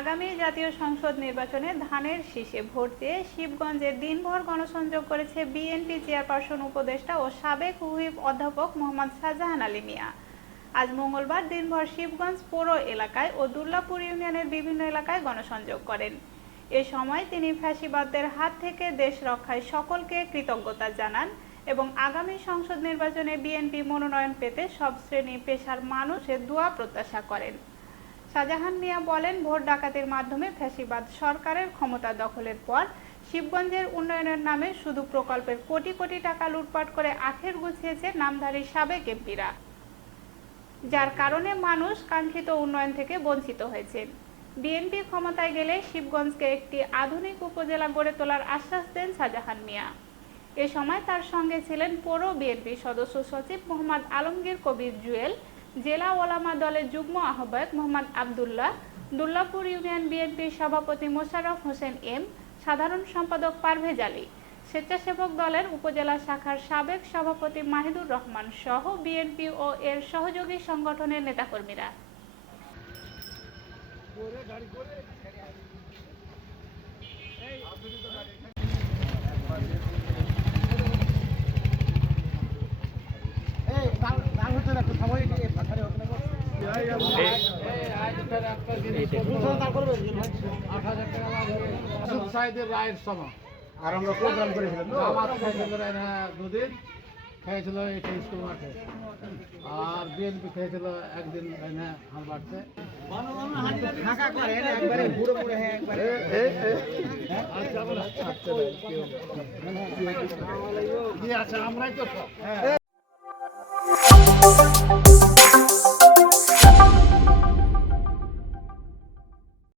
আগামী জাতীয় সংসদ নির্বাচনে ধানের শীষে ভোট দিয়ে শিবগঞ্জে দিনভর গণসংযোগ করেছে বিএনপি চেয়ারপারসন উপদেষ্টা ও সাবেক হুইপ অধ্যাপক মোহাম্মদ শাহজাহান আলী মিয়া। আজ মঙ্গলবার দিনভর শিবগঞ্জ পৌর এলাকায় ও দুর্লাপুর ইউনিয়নের বিভিন্ন এলাকায় গণসংযোগ করেন। এ সময় তিনি ফ্যাসিবাদদের হাত থেকে দেশ রক্ষায় সকলকে কৃতজ্ঞতা জানান এবং আগামী সংসদ নির্বাচনে বিএনপি মনোনয়ন পেতে সব শ্রেণি পেশার মানুষের দোয়া প্রত্যাশা করেন। শাহজাহান মিয়া বলেন, ভোট ডাকাতির মাধ্যমে ফ্যাসিবাদ সরকারের ক্ষমতা দখলের পর শিবগঞ্জের উন্নয়নের নামে শুধু প্রকল্পের কোটি কোটি টাকা লুটপাট করে আখের গুছিয়েছে নামধারী সাবেক এমপিরা, যার কারণে মানুষ কাঙ্ক্ষিত উন্নয়ন থেকে বঞ্চিত হয়েছে। বিএনপি ক্ষমতায় গেলে শিবগঞ্জকে একটি আধুনিক উপজেলা গড়ে তোলার আশ্বাস দেন শাহজাহান মিয়া। এ সময় তার সঙ্গে ছিলেন পৌর বিএনপি সদস্য সচিব মোহাম্মদ আলমগীর কবির জুয়েল জেলা ওলামা দলের যুগ্ম আহ্বায়ক মোহাম্মদ আবদুল্লাহ দুল্লাপুর ইউনিয়ন বিএনপির সভাপতি মোশাররফ হোসেন এম, সাধারণ সম্পাদক পারভেজ আলী, স্বেচ্ছাসেবক দলের উপজেলা শাখার সাবেক সভাপতি মাহিদুর রহমান সহ বিএনপি ও এর সহযোগী সংগঠনের নেতাকর্মীরা। রায়ের সভা। আর আমরা প্রোগ্রাম করেছিলাম আমার দুদিন খেয়েছিল এটা স্কুল মাঠে আর বিএনপি খেয়েছিল একদিন আচ্ছা আমরাই তো